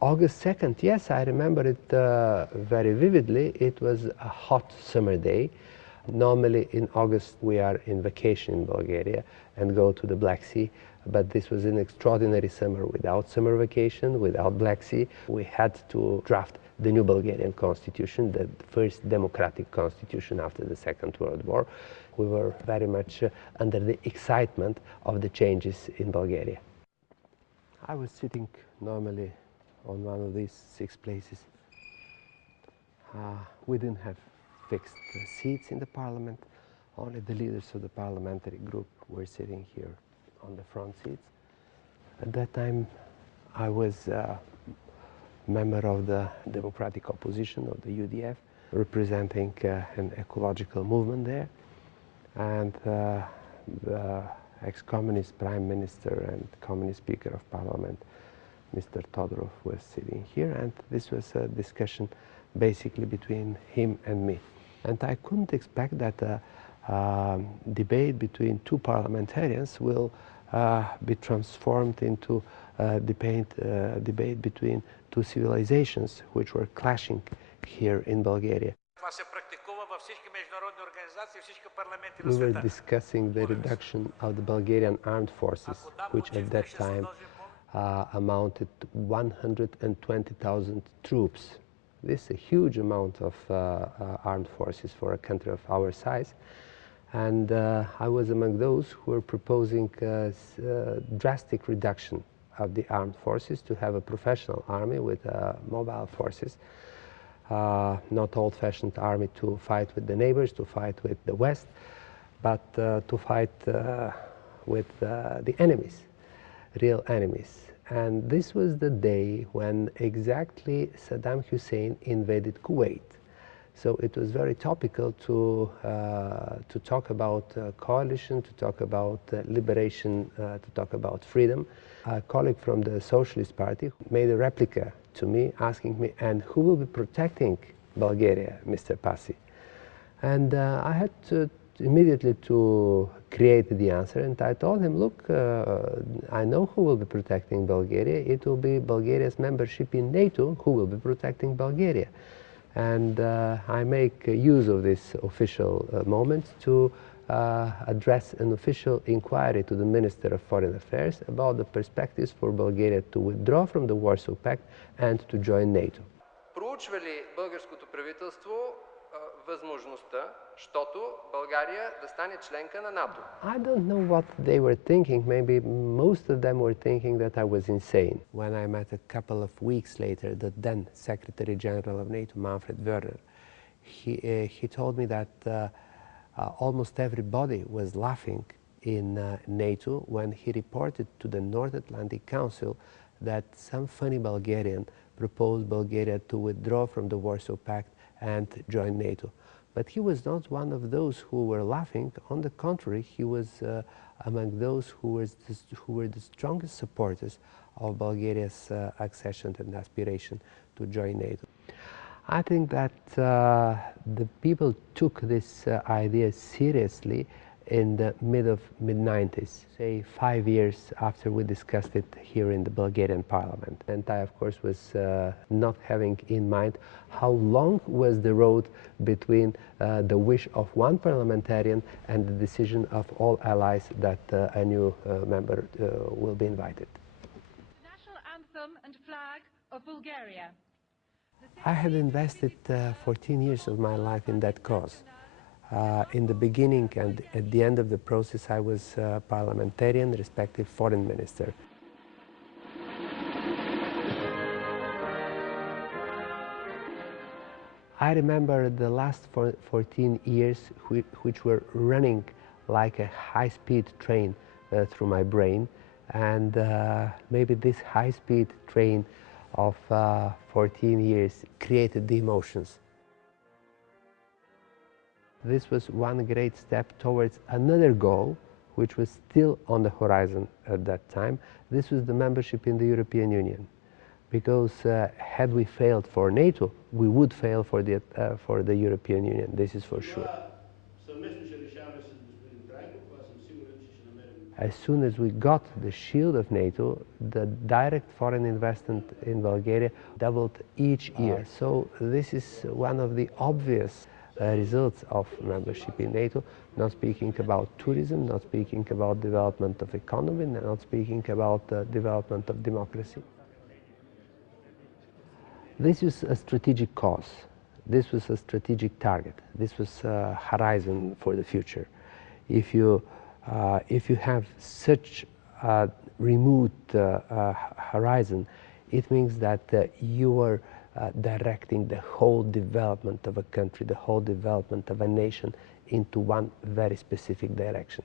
August 2nd, yes, I remember it very vividly. It was a hot summer day. Normally in August we are in vacation in Bulgaria and go to the Black Sea, but this was an extraordinary summer without summer vacation, without Black Sea. We had to draft the new Bulgarian constitution, the first democratic constitution after the Second World War. We were very much under the excitement of the changes in Bulgaria. I was sitting normally on one of these 6 places. We didn't have fixed seats in the parliament. Only the leaders of the parliamentary group were sitting here on the front seats. At that time, I was a member of the democratic opposition of the UDF, representing an ecological movement there. And the ex-communist prime minister and communist speaker of parliament, Mr. Todorov, was sitting here, and this was a discussion basically between him and me. And I couldn't expect that a debate between 2 parliamentarians will be transformed into a debate between 2 civilizations which were clashing here in Bulgaria. We were discussing the reduction of the Bulgarian armed forces, which at that time amounted to 120,000 troops. This is a huge amount of armed forces for a country of our size. And I was among those who were proposing a drastic reduction of the armed forces to have a professional army with mobile forces, not old-fashioned army to fight with the neighbors, to fight with the West, but to fight with the enemies, real enemies. And this was the day when exactly Saddam Hussein invaded Kuwait. So it was very topical to talk about coalition, to talk about liberation, to talk about freedom. A colleague from the Socialist Party made a replica to me, asking me, and who will be protecting Bulgaria, Mr. Pasi? And I had to immediately to create the answer, and I told him, look, I know who will be protecting Bulgaria. It will be Bulgaria's membership in NATO who will be protecting Bulgaria. And I make use of this official moment to address an official inquiry to the Minister of Foreign Affairs about the perspectives for Bulgaria to withdraw from the Warsaw Pact and to join NATO. Проучва ли българското правителство възможността, щото България да стане членка на НАТО? I don't know what they were thinking. Maybe most of them were thinking that I was insane. When I met a couple of weeks later the then Secretary General of NATO, Manfred Wörner, he told me that almost everybody was laughing in NATO when he reported to the North Atlantic Council that some funny Bulgarian proposed Bulgaria to withdraw from the Warsaw Pact and join NATO. But he was not one of those who were laughing. On the contrary, he was among those who were the strongest supporters of Bulgaria's accession and aspiration to join NATO. I think that the people took this idea seriously in the mid-90s, say 5 years after we discussed it here in the Bulgarian parliament. And I, of course, was not having in mind how long was the road between the wish of one parliamentarian and the decision of all allies that a new member will be invited. The national anthem and flag of Bulgaria. I had invested 14 years of my life in that cause. In the beginning and at the end of the process, I was parliamentarian, respective foreign minister. I remember the last 14 years which were running like a high-speed train through my brain, and maybe this high-speed train of 14 years created the emotions. This was one great step towards another goal, which was still on the horizon at that time. This was the membership in the European Union. Because had we failed for NATO, we would fail for the European Union. This is for sure. As soon as we got the shield of NATO, the direct foreign investment in Bulgaria doubled each year. So this is one of the obvious results of membership in NATO, not speaking about tourism, not speaking about development of economy, not speaking about development of democracy. This was a strategic cause. This was a strategic target. This was a horizon for the future. If you have such a remote horizon, it means that you are directing the whole development of a country, the whole development of a nation into one very specific direction.